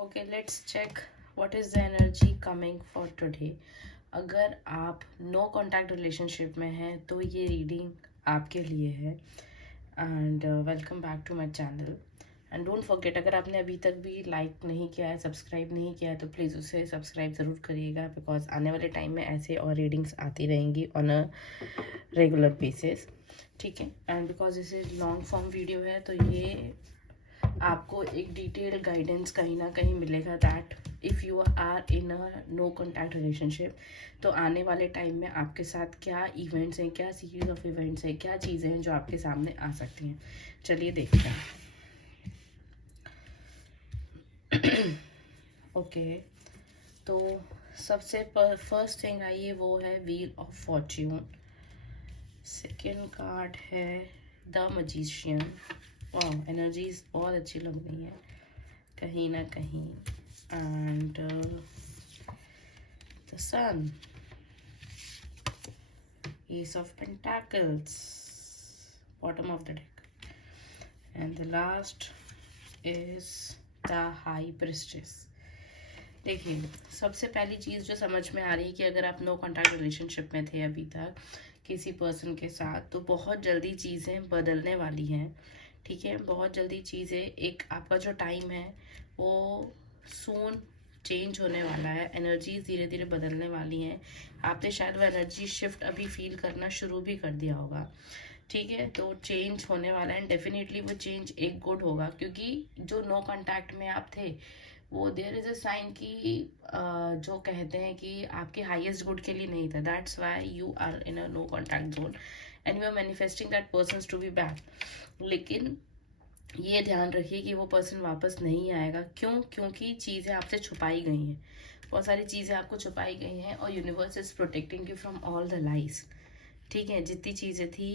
Okay, let's check what is the energy coming for today. अगर आप no contact relationship में हैं तो ये रीडिंग आपके लिए है। And welcome back to my channel. And don't forget, अगर आपने अभी तक भी लाइक नहीं किया है, सब्सक्राइब नहीं किया है, तो प्लीज़ उसे सब्सक्राइब ज़रूर करिएगा, बिकॉज आने वाले टाइम में ऐसे और रीडिंग्स आती रहेंगी ऑन अ रेगुलर बेसिस। ठीक है, एंड बिकॉज इसे लॉन्ग फॉर्म वीडियो है तो ये आपको एक डिटेल्ड गाइडेंस कहीं ना कहीं मिलेगा that if you are in a no contact relationship तो आने वाले टाइम में आपके साथ क्या इवेंट्स हैं, क्या सीरीज ऑफ इवेंट्स हैं, क्या चीज़ें हैं जो आपके सामने आ सकती हैं। चलिए देखते हैं। ओके, तो सबसे फर्स्ट थिंग आई है वो है wheel of fortune. Second card है द मजिशियन। एनर्जीज बहुत अच्छी लग रही है कहीं ना कहीं। And the sun, ace of pentacles, bottom of the deck, and the last is the high priestess. देखिए, सबसे पहली चीज़ जो समझ में आ रही है कि अगर आप नो कॉन्टैक्ट रिलेशनशिप में थे अभी तक किसी पर्सन के साथ, तो बहुत जल्दी चीज़ें बदलने वाली हैं। ठीक है, बहुत जल्दी चीज़ें, एक आपका जो टाइम है वो सून चेंज होने वाला है। एनर्जीज धीरे धीरे बदलने वाली हैं। आपने शायद वो एनर्जी शिफ्ट अभी फील करना शुरू भी कर दिया होगा। ठीक है, तो चेंज होने वाला है, डेफिनेटली वो चेंज एक गुड होगा, क्योंकि जो नो कांटेक्ट में आप थे वो देयर इज अ साइन कि जो कहते हैं कि आपके हाईएस्ट गुड के लिए नहीं था। That's why you are in a no contact zone and you are manifesting that person to be back. लेकिन ये ध्यान रखिए कि वो पर्सन वापस नहीं आएगा। क्यों? क्योंकि चीज़ें आपसे छुपाई गई हैं, बहुत सारी चीज़ें आपको छुपाई गई हैं, और universe is protecting you from all the lies. ठीक है, जितनी चीज़ें थी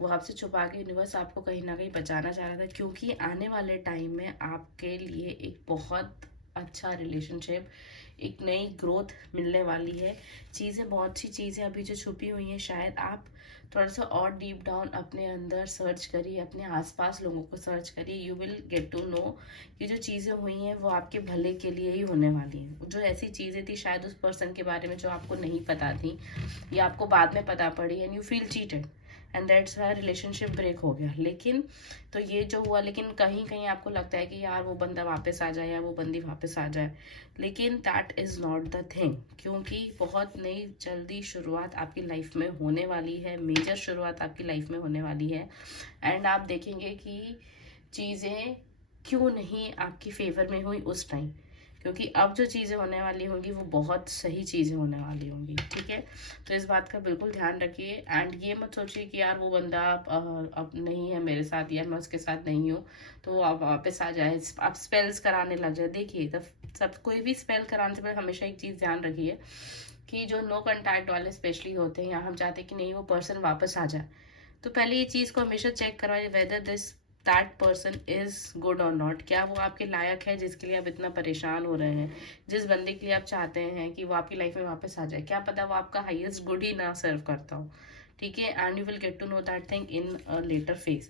वो आपसे छुपा के यूनिवर्स आपको कहीं ना कहीं बचाना चाह रहा था, क्योंकि आने वाले टाइम में आपके लिए एक बहुत अच्छा रिलेशनशिप, एक नई ग्रोथ मिलने वाली है। चीज़ें, बहुत सी चीज़ें अभी जो छुपी हुई हैं, शायद आप थोड़ा सा और डीप डाउन अपने अंदर सर्च करिए, अपने आसपास लोगों को सर्च करिए, you will get to know कि जो चीज़ें हुई हैं वो आपके भले के लिए ही होने वाली हैं। जो ऐसी चीज़ें थी शायद उस पर्सन के बारे में जो आपको नहीं पता थी या आपको बाद में पता पड़ी, and you feel cheated and that's why relationship break हो गया। लेकिन तो ये जो हुआ, लेकिन कहीं कहीं आपको लगता है कि यार वो बंदा वापस आ जाए या वो बंदी वापस आ जाए, लेकिन that is not the thing, क्योंकि बहुत नई जल्दी शुरुआत आपकी लाइफ में होने वाली है, मेजर शुरुआत आपकी लाइफ में होने वाली है। एंड आप देखेंगे कि चीज़ें क्यों नहीं आपकी फेवर में हुई उस टाइम, क्योंकि अब जो चीज़ें होने वाली होंगी वो बहुत सही चीज़ें होने वाली होंगी। ठीक है, तो इस बात का बिल्कुल ध्यान रखिए। एंड ये मत सोचिए कि यार वो बंदा अब नहीं है मेरे साथ या मैं उसके साथ नहीं हूँ तो वो अब वापस आ जाए, आप स्पेल्स कराने लग जाए। देखिए, तब सब कोई भी स्पेल कराने से पहले हमेशा एक चीज़ ध्यान रखिए कि जो नो कॉन्टैक्ट वाले स्पेशली होते हैं, या हम चाहते हैं कि नहीं वो पर्सन वापस आ जाए, तो पहले ये चीज़ को हमेशा चेक करवाइए whether this that person is good और नॉट। क्या वो आपके लायक है जिसके लिए आप इतना परेशान हो रहे हैं, जिस बंदे के लिए आप चाहते हैं कि वो आपकी लाइफ में वापस आ जाए, क्या पता वो आपका हाईएस्ट गुड ही ना सर्व करता हो। ठीक है, and you will get to know that thing in a later phase.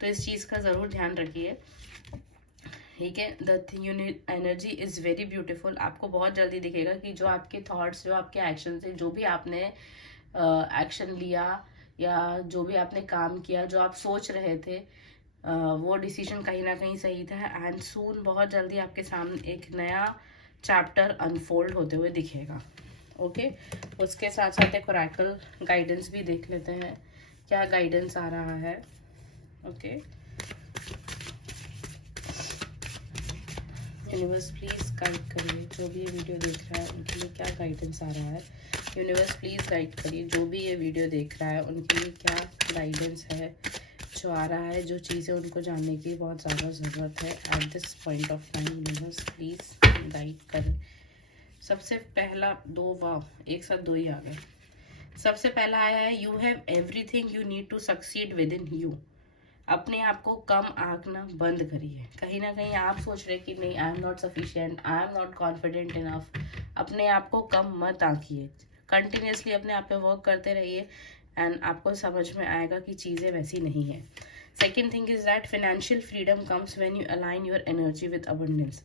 तो इस चीज़ का ज़रूर ध्यान रखिए। ठीक है, the energy is very beautiful. आपको बहुत जल्दी दिखेगा कि जो आपके थॉट्स, जो आपके एक्शन थे, जो भी आपने एक्शन लिया या जो भी आपने काम किया, जो आप सोच रहे थे, वो डिसीजन कहीं ना कहीं सही था। एंड सून, बहुत जल्दी आपके सामने एक नया चैप्टर अनफोल्ड होते हुए दिखेगा। ओके, उसके साथ साथ एक ओरेकल गाइडेंस भी देख लेते हैं, क्या गाइडेंस आ रहा है। ओके, यूनिवर्स प्लीज़ गाइड करिए जो भी ये वीडियो देख रहा है उनके लिए क्या गाइडेंस आ रहा है। यूनिवर्स प्लीज़ गाइड करिए जो भी ये वीडियो देख रहा है उनके लिए क्या गाइडेंस है जो आ रहा है, जो चीज़ें उनको जानने की बहुत ज़्यादा ज़रूरत है at this point of time. Universe please guide करें। सबसे पहला दो, वाह एक साथ दो ही आ गए। सबसे पहला आया है you have everything you need to succeed within you. अपने आप को कम आंकना बंद करिए। कहीं ना कहीं आप सोच रहे कि नहीं, I am not sufficient, I am not confident enough. अपने आप को कम मत आंकिए, कंटिन्यूसली अपने आप पे वर्क करते रहिए एंड आपको समझ में आएगा कि चीज़ें वैसी नहीं है। Second thing is that financial freedom comes when you align your energy with abundance.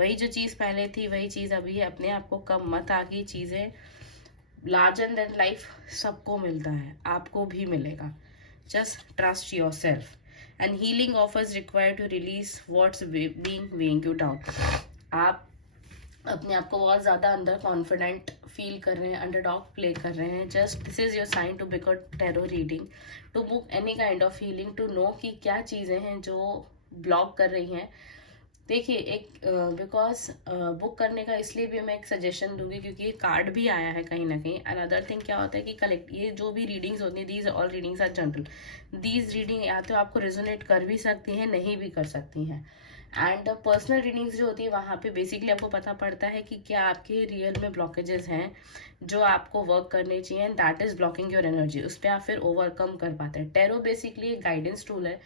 वही जो चीज़ पहले थी वही चीज़ अभी है. अपने आप को कम मत आगे. चीज़ें लार्जर देन लाइफ सबको मिलता है, आपको भी मिलेगा. Just trust yourself. And healing offers require to release what's being weighing you down. आप अपने आप को बहुत ज़्यादा अंदर कॉन्फिडेंट फील कर रहे हैं, अंडरडॉग प्ले कर रहे हैं. Just this is your sign to book a tarot reading, to book any kind of healing, to know कि क्या चीज़ें हैं जो ब्लॉक कर रही हैं. देखिए एक बिकॉज बुक करने का इसलिए भी मैं एक सजेशन दूंगी क्योंकि ये कार्ड भी आया है कहीं ना कहीं. अनदर थिंग क्या होता है कि कलेक्ट ये जो भी रीडिंग्स होती हैं, these all readings are general. These reading या तो आपको रेजोनेट कर भी सकती हैं, नहीं भी कर सकती हैं. एंड पर्सनल रीडिंग्स जो होती है वहाँ पे बेसिकली आपको पता पड़ता है कि क्या आपके रियल में ब्लॉकेजेस हैं जो आपको वर्क करने चाहिए, and that is blocking your energy. उस पर आप फिर ओवरकम कर पाते हैं. टैरो बेसिकली एक गाइडेंस टूल है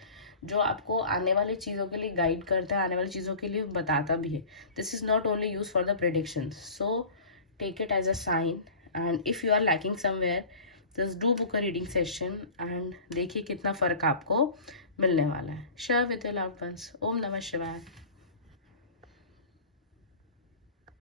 जो आपको आने वाली चीज़ों के लिए गाइड करता है, आने वाली चीज़ों के लिए बताता भी है. This is not only use for the prediction. So take it as a sign, and if you are lacking somewhere just do book a reading session and देखिए कितना फ़र्क आपको मिलने वाला है. Share with your loved ones. ओम नमः शिवाय.